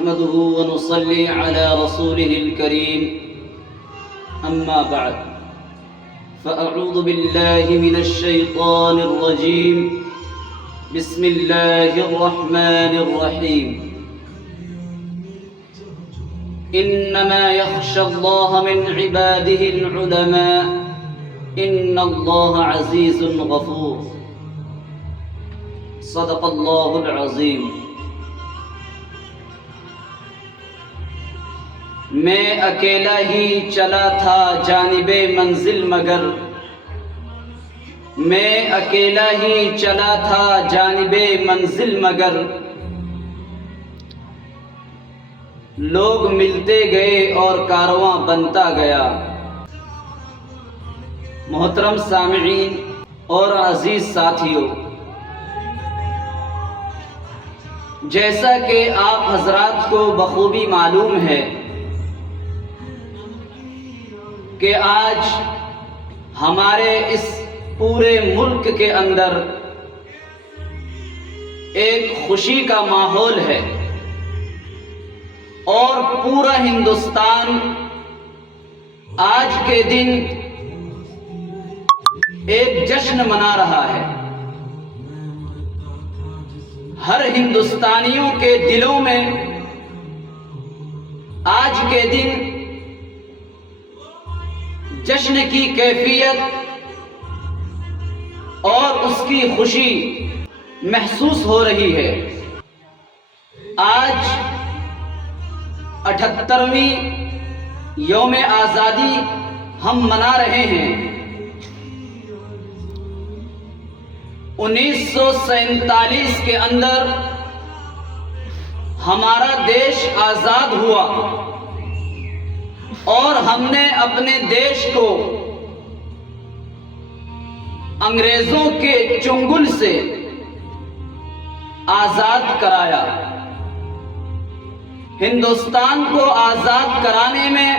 نحمده ونصلي على رسوله الكريم أما بعد فأعوذ بالله من الشيطان الرجيم بسم الله الرحمن الرحيم إنما يخشى الله من عباده العلماء إن الله عزيز غفور صدق الله العظيم۔ میں اکیلا ہی چلا تھا جانب منزل مگر، میں اکیلا ہی چلا تھا جانب منزل مگر، لوگ ملتے گئے اور کارواں بنتا گیا۔ محترم سامعین اور عزیز ساتھیوں، جیسا کہ آپ حضرات کو بخوبی معلوم ہے کہ آج ہمارے اس پورے ملک کے اندر ایک خوشی کا ماحول ہے اور پورا ہندوستان آج کے دن ایک جشن منا رہا ہے۔ ہر ہندوستانیوں کے دلوں میں آج کے دن جشن کی کیفیت اور اس کی خوشی محسوس ہو رہی ہے۔ آج 78ویں یوم آزادی ہم منا رہے ہیں۔ 1947 کے اندر ہمارا دیش آزاد ہوا اور ہم نے اپنے دیش کو انگریزوں کے چنگل سے آزاد کرایا۔ ہندوستان کو آزاد کرانے میں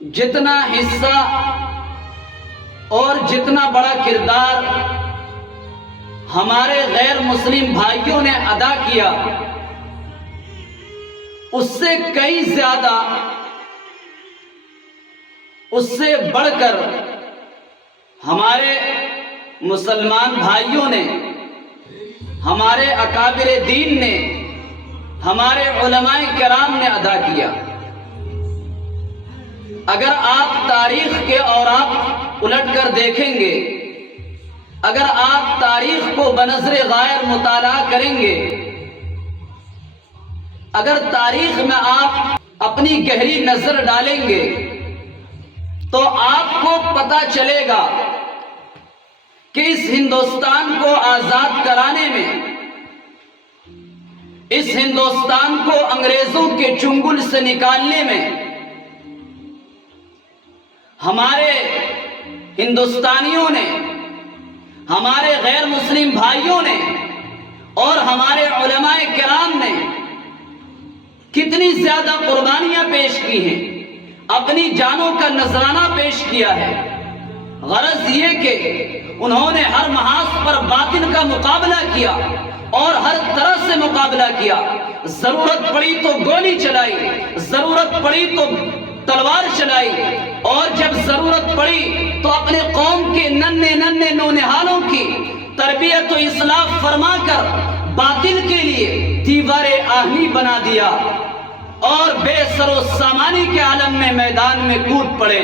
جتنا حصہ اور جتنا بڑا کردار ہمارے غیر مسلم بھائیوں نے ادا کیا، اس سے کئی زیادہ، اس سے بڑھ کر ہمارے مسلمان بھائیوں نے، ہمارے اکابر دین نے، ہمارے علماء کرام نے ادا کیا۔ اگر آپ تاریخ کے اوراق الٹ کر دیکھیں گے، اگر آپ تاریخ کو بنظر غائر مطالعہ کریں گے، اگر تاریخ میں آپ اپنی گہری نظر ڈالیں گے تو آپ کو پتہ چلے گا کہ اس ہندوستان کو آزاد کرانے میں، اس ہندوستان کو انگریزوں کے چنگل سے نکالنے میں ہمارے ہندوستانیوں نے، ہمارے غیر مسلم بھائیوں نے اور ہمارے علماء کرام نے کتنی زیادہ قربانیاں پیش کی ہیں، اپنی جانوں کا نذرانہ پیش کیا ہے۔ غرض یہ کہ انہوں نے ہر محاذ پر باطل کا مقابلہ کیا اور ہر طرح سے مقابلہ کیا۔ ضرورت پڑی تو گولی چلائی، ضرورت پڑی تو تلوار چلائی، اور جب ضرورت پڑی تو اپنے قوم کے ننھے نونہالوں کی تربیت و اصلاح فرما کر باطل کے لیے دیوار آہنی بنا دیا اور بے سر و سامانی کے عالم میں میدان میں کود پڑے۔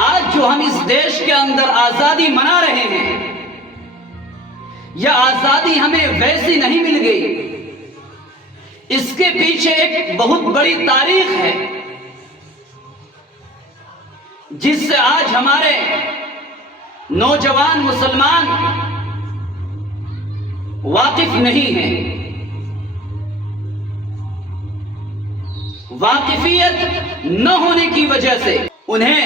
آج جو ہم اس دیش کے اندر آزادی منا رہے ہیں، یہ آزادی ہمیں ویسی نہیں مل گئی، اس کے پیچھے ایک بہت بڑی تاریخ ہے جس سے آج ہمارے نوجوان مسلمان واقف نہیں ہیں۔ واقفیت نہ ہونے کی وجہ سے انہیں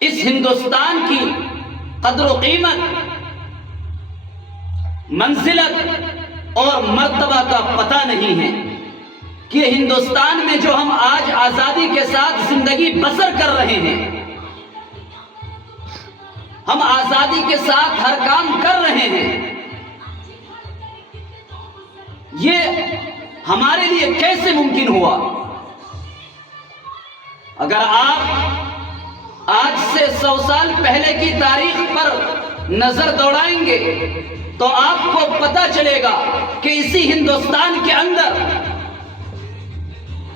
اس ہندوستان کی قدر و قیمت، منزلت اور مرتبہ کا پتہ نہیں ہے کہ ہندوستان میں جو ہم آج آزادی کے ساتھ زندگی بسر کر رہے ہیں، ہم آزادی کے ساتھ ہر کام کر رہے ہیں، یہ ہمارے لیے کیسے ممکن ہوا؟ اگر آپ آج سے 100 سال پہلے کی تاریخ پر نظر دوڑائیں گے تو آپ کو پتہ چلے گا کہ اسی ہندوستان کے اندر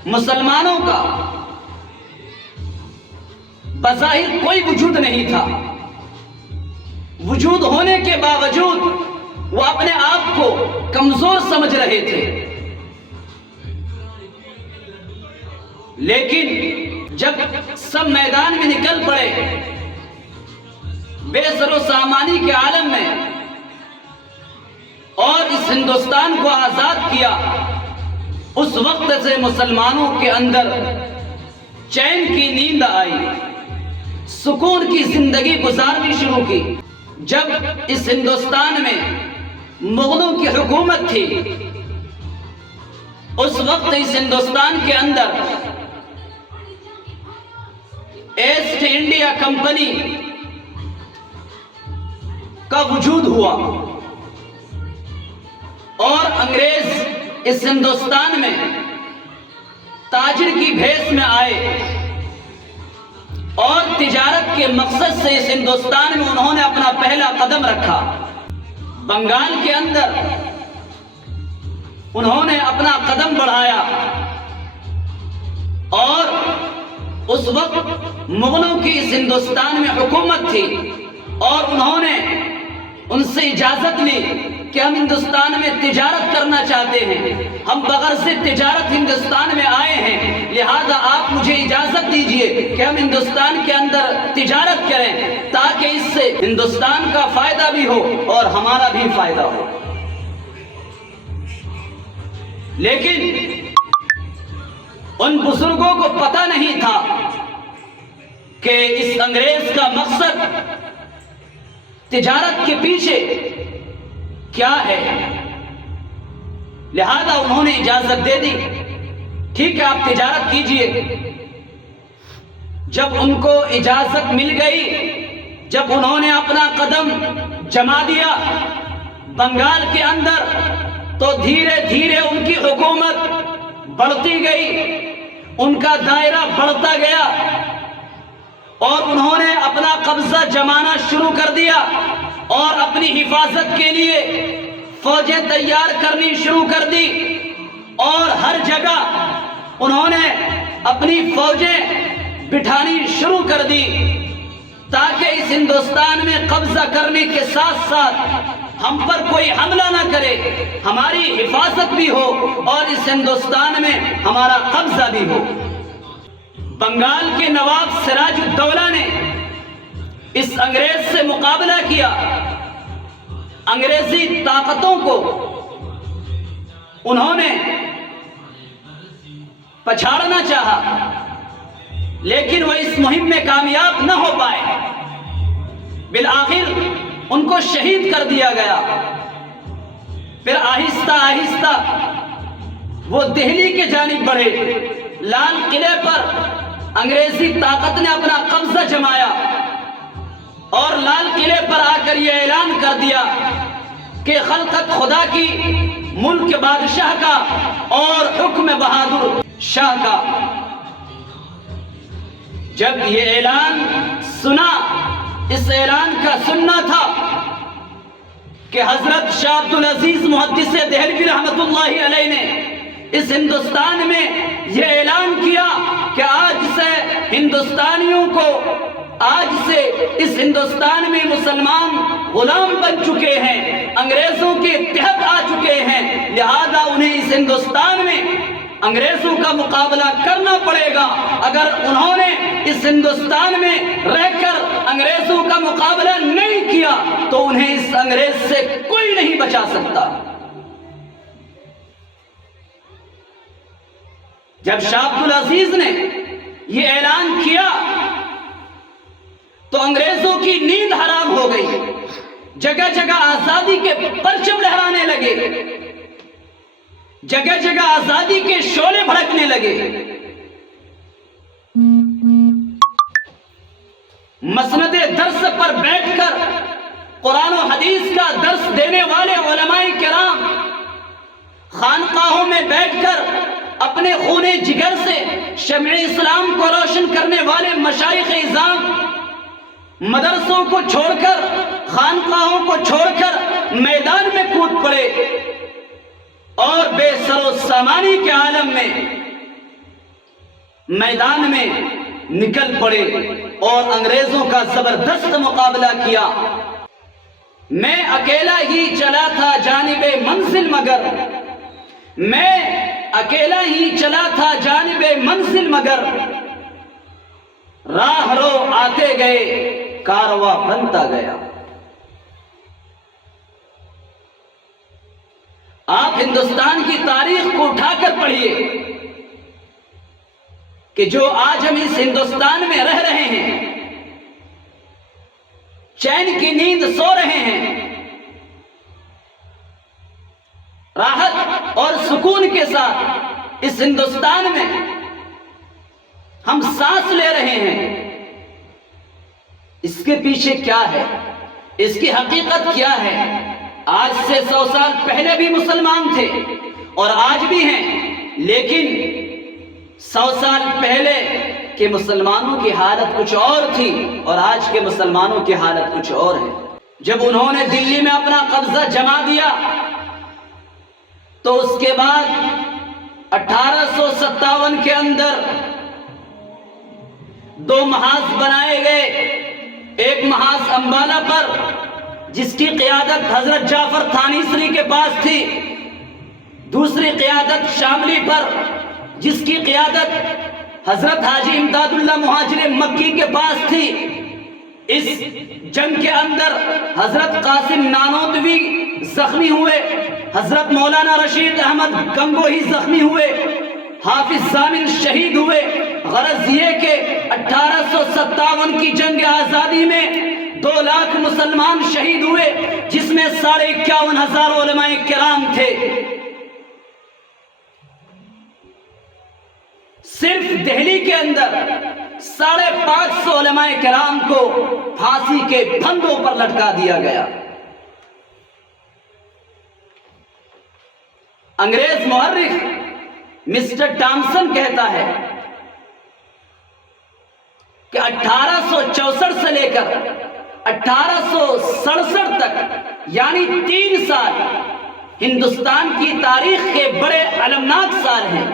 مسلمانوں کا بظاہر کوئی وجود نہیں تھا. وجود ہونے کے باوجود وہ اپنے آپ کو کمزور سمجھ رہے تھے. لیکن جب سب میدان میں نکل پڑے، بے سر و سامانی کے عالم میں، اور اس ہندوستان کو آزاد کیا، اس وقت سے مسلمانوں کے اندر چین کی نیند آئی، سکون کی زندگی گزارنی شروع کی. جب اس ہندوستان میں مغلوں کی حکومت تھی، اس وقت اس ہندوستان کے اندر ایسٹ انڈیا کمپنی کا وجود ہوا اور انگریز اس ہندوستان میں تاجر کی بھیس میں آئے اور تجارت کے مقصد سے اس ہندوستان میں انہوں نے اپنا پہلا قدم رکھا. بنگال کے اندر انہوں نے اپنا قدم بڑھایا اور اس وقت مغلوں کی اس ہندوستان میں حکومت تھی اور انہوں نے ان سے اجازت لی کہ ہم ہندوستان میں تجارت کرنا چاہتے ہیں، ہم بغرض سے تجارت ہندوستان میں آئے ہیں، لہذا آپ مجھے اجازت دیجئے کہ ہم ہندوستان کے اندر تجارت کریں تاکہ اس سے ہندوستان کا فائدہ بھی ہو اور ہمارا بھی فائدہ ہو. لیکن ان بزرگوں کو پتہ نہیں تھا کہ اس انگریز کا مقصد تجارت کے پیچھے کیا ہے. لہذا انہوں نے اجازت دے دی، ٹھیک ہے آپ تجارت کیجئے. جب ان کو اجازت مل گئی، جب انہوں نے اپنا قدم جما دیا بنگال کے اندر، تو دھیرے دھیرے ان کی حکومت بڑھتی گئی، ان کا دائرہ بڑھتا گیا اور انہوں نے اپنا قبضہ جمانا شروع کر دیا اور اپنی حفاظت کے لیے فوجیں تیار کرنی شروع کر دی اور ہر جگہ انہوں نے اپنی فوجیں بٹھانی شروع کر دی تاکہ اس ہندوستان میں قبضہ کرنے کے ساتھ ساتھ ہم پر کوئی حملہ نہ کرے، ہماری حفاظت بھی ہو اور اس ہندوستان میں ہمارا قبضہ بھی ہو. بنگال کے نواب سراج الدولہ نے اس انگریز سے مقابلہ کیا، انگریزی طاقتوں کو انہوں نے پچھاڑنا چاہا، لیکن وہ اس مہم میں کامیاب نہ ہو پائے. بالآخر ان کو شہید کر دیا گیا. پھر آہستہ آہستہ وہ دہلی کے جانب بڑھے. لال قلعے پر انگریزی طاقت نے اپنا قبضہ جمایا اور لال قلعے پر آ کر یہ اعلان کر دیا کہ خلقت خدا کی، ملک بادشاہ کا اور حکم بہادر شاہ کا. جب یہ اعلان سنا، اس اعلان کا سننا تھا کہ حضرت شاہ عبدالعزیز محدث دہلوی رحمت اللہ علیہ نے اس ہندوستان میں یہ اعلان کیا کہ آج سے ہندوستانیوں کو، آج سے اس ہندوستان میں مسلمان غلام بن چکے ہیں، انگریزوں کے تحت آ چکے ہیں، لہذا انہیں اس ہندوستان میں انگریزوں کا مقابلہ کرنا پڑے گا. اگر انہوں نے اس ہندوستان میں رہ کر انگریزوں کا مقابلہ نہیں کیا تو انہیں اس انگریز سے کوئی نہیں بچا سکتا. جب شاہ عبدالعزیز نے یہ اعلان کیا تو انگریزوں کی نیند حرام ہو گئی، جگہ جگہ آزادی کے پرچم لہرانے لگے، جگہ جگہ آزادی کے شعلے بھڑکنے لگے. مسند درس پر بیٹھ کر قرآن و حدیث کا درس دینے والے علماء کرام خانہ میں بیٹھ کر اپنے خون جگر سے شمع اسلام کو روشن کرنے والے مشائخ اعظام مدرسوں کو چھوڑ کر، خانقاہوں کو چھوڑ کر میدان میں کود پڑے اور بے سر و سامانی کے عالم میں میدان میں نکل پڑے اور انگریزوں کا زبردست مقابلہ کیا۔ میں اکیلا ہی چلا تھا جانب منزل مگر، میں اکیلا ہی چلا تھا جانب منزل مگر، راہ رو آتے گئے کارواں بنتا گیا۔ آپ ہندوستان کی تاریخ کو اٹھا کر پڑھیے کہ جو آج ہم اس ہندوستان میں رہ رہے ہیں، چین کی نیند سو رہے ہیں، راحت اور سکون کے ساتھ اس ہندوستان میں ہم سانس لے رہے ہیں، اس کے پیچھے کیا ہے؟ اس کی حقیقت کیا ہے؟ آج سے 100 سال پہلے بھی مسلمان تھے اور آج بھی ہیں، لیکن 100 سال پہلے کے مسلمانوں کی حالت کچھ اور تھی اور آج کے مسلمانوں کی حالت کچھ اور ہے۔ جب انہوں نے دلی میں اپنا قبضہ جما دیا تو اس کے بعد 1857 کے اندر 2 محاذ بنائے گئے، ایک محاذ امبالہ پر جس کی قیادت حضرت جعفر تھانیسری کے پاس تھی، دوسری قیادت شاملی پر جس کی قیادت حضرت حاجی امداد اللہ مہاجر مکی کے پاس تھی۔ اس جنگ کے اندر حضرت قاسم نانوتوی زخمی ہوئے، حضرت مولانا رشید احمد گنگوہی زخمی ہوئے، حافظ ضامن شہید ہوئے۔ غرض یہ کہ 1857 کی جنگ آزادی میں 2 لاکھ مسلمان شہید ہوئے، جس میں 51,500 علماء کرام تھے۔ صرف دہلی کے اندر 550 علماء کرام کو پھانسی کے پھندوں پر لٹکا دیا گیا۔ انگریز مورخ مسٹر ٹامسن کہتا ہے کہ 1864 سے لے کر 1867 تک، یعنی 3 سال ہندوستان کی تاریخ کے بڑے المناک سال ہیں۔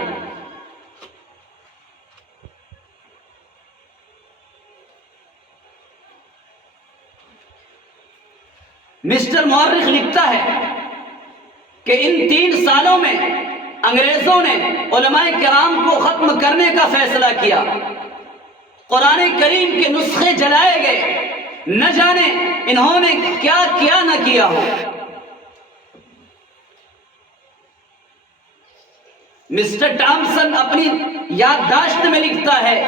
مسٹر مورخ لکھتا ہے کہ ان 3 سالوں میں انگریزوں نے علماء کرام کو ختم کرنے کا فیصلہ کیا، قرآن کریم کے نسخے جلائے گئے، نہ جانے انہوں نے کیا کیا نہ کیا ہو۔ مسٹر ٹامسن اپنی یادداشت میں لکھتا ہے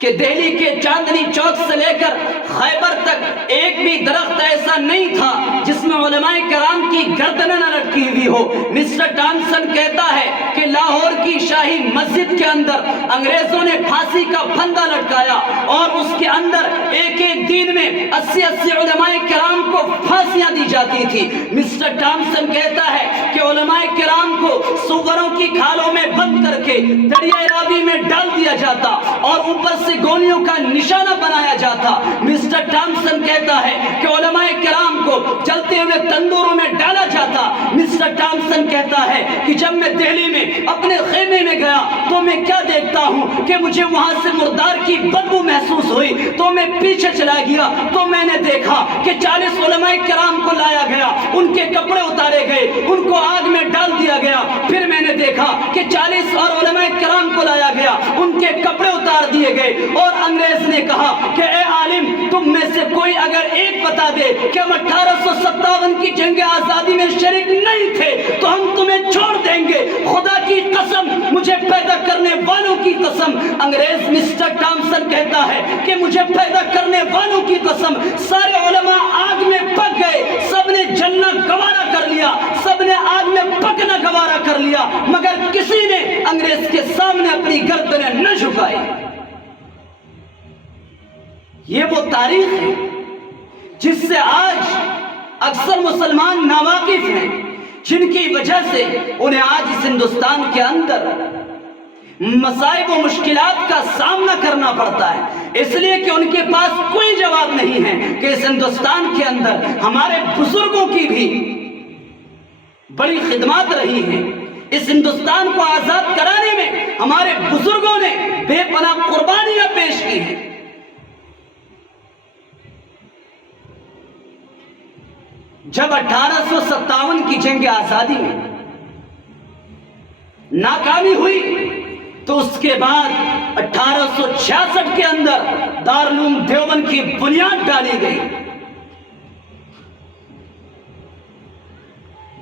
کہ دہلی کے چاندنی چوک سے لے کر خیبر تک ایک بھی درخت ایسا نہیں تھا جس میں علماء کرام کی گردنیں نہ لٹکی ہوئی ہو۔ مسٹر ٹامسن کہتا ہے کہ لاہور کی شاہی مسجد کے اندر انگریزوں نے پھانسی کا پھندا لٹکایا اور اس کے اندر ایک ایک دن میں 80 علماء کرام کو پھانسیاں دی جاتی تھی۔ مسٹر ٹامسن کہتا ہے کہ علماء کرام کو سوروں کی کھالوں میں بند کر کے دریائے راوی میں ڈال دیا جاتا اور اوپر سے گولیوں کا نشانہ بنایا جاتا۔ مسٹر ٹامسن کہتا ہے کہ علماء کرام کو جلتے ہوئے تندوروں میں ڈالا جاتا۔ مسٹر ٹامسن کہتا ہے کہ جب میں دہلی میں اپنے خیمے میں گیا تو میں کیا دیکھتا ہوں کہ مجھے وہاں سے مردار کی بدبو محسوس ہوئی، تو میں پیچھے چلا گیا تو میں نے دیکھا کہ 40 علماء کرام کو لایا گیا، ان کے کپڑے اتارے گئے، ان کو آگ میں ڈال دیا گیا۔ پھر میں نے دیکھا کہ 40 اور علماء کرام کو لایا گیا، ان کے کپڑے اتار دیے گئے اور انگریز نے کہا کہ اے عالم، تم میں سے کوئی اگر ایک بتا دے کہ ہم 1857 کی جنگ آزادی میں شریک نہیں تھے تو ہم تمہیں چھوڑ دیں گے، خدا کی قسم، مجھے پیدا کرنے والوں کی قسم۔ انگریز مسٹر ٹامسن کہتا ہے کہ مجھے پیدا کرنے والوں کی قسم، سارے علماء آگ میں پک گئے، سب نے جلنا گوارا کر لیا، سب نے آگ میں پکنا گوارا کر لیا، مگر کسی نے انگریز کے سامنے اپنی گردنیں نہ جھکائی۔ یہ وہ تاریخ ہے جس سے آج اکثر مسلمان ناواقف ہیں۔ جن کی وجہ سے انہیں آج اس ہندوستان کے اندر مصائب و مشکلات کا سامنا کرنا پڑتا ہے، اس لیے کہ ان کے پاس کوئی جواب نہیں ہے کہ اس ہندوستان کے اندر ہمارے بزرگوں کی بھی بڑی خدمات رہی ہیں، اس ہندوستان کو آزاد کرانے میں ہمارے بزرگوں نے بے پناہ قربانیاں پیش کی ہیں۔ جب 1857 کی جنگ آزادی میں ناکامی ہوئی تو اس کے بعد 1866 کے اندر دارالعلوم دیوبند کی بنیاد ڈالی گئی،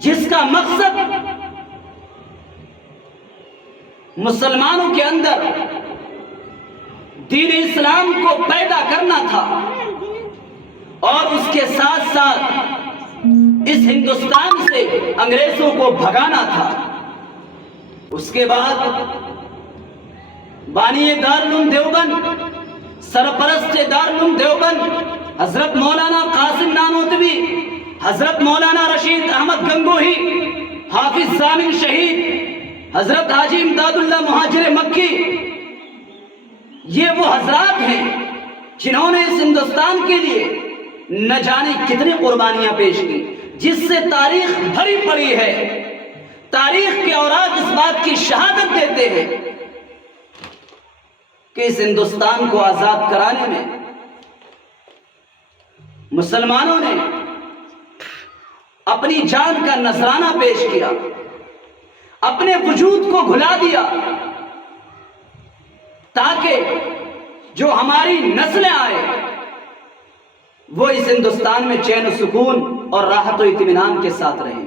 جس کا مقصد مسلمانوں کے اندر دین اسلام کو پیدا کرنا تھا اور اس کے ساتھ ساتھ اس ہندوستان سے انگریزوں کو بھگانا تھا۔ اس کے بعد بانی دارالعلوم دیوبند، سرپرست دارالعلوم دیوبند حضرت مولانا قاسم نانوتوی، حضرت مولانا رشید احمد گنگوہی، حافظ ضامن شہید، حضرت حاجی امداد اللہ مہاجر مکی، یہ وہ حضرات ہیں جنہوں نے اس ہندوستان کے لیے نہ جانے کتنی قربانیاں پیش کی، جس سے تاریخ بھری پڑی ہے۔ تاریخ کے اوراق اس بات کی شہادت دیتے ہیں کہ اس ہندوستان کو آزاد کرانے میں مسلمانوں نے اپنی جان کا نذرانہ پیش کیا، اپنے وجود کو بھلا دیا، تاکہ جو ہماری نسلیں آئے وہ اس ہندوستان میں چین و سکون اور راحت و اطمینان کے ساتھ رہیں۔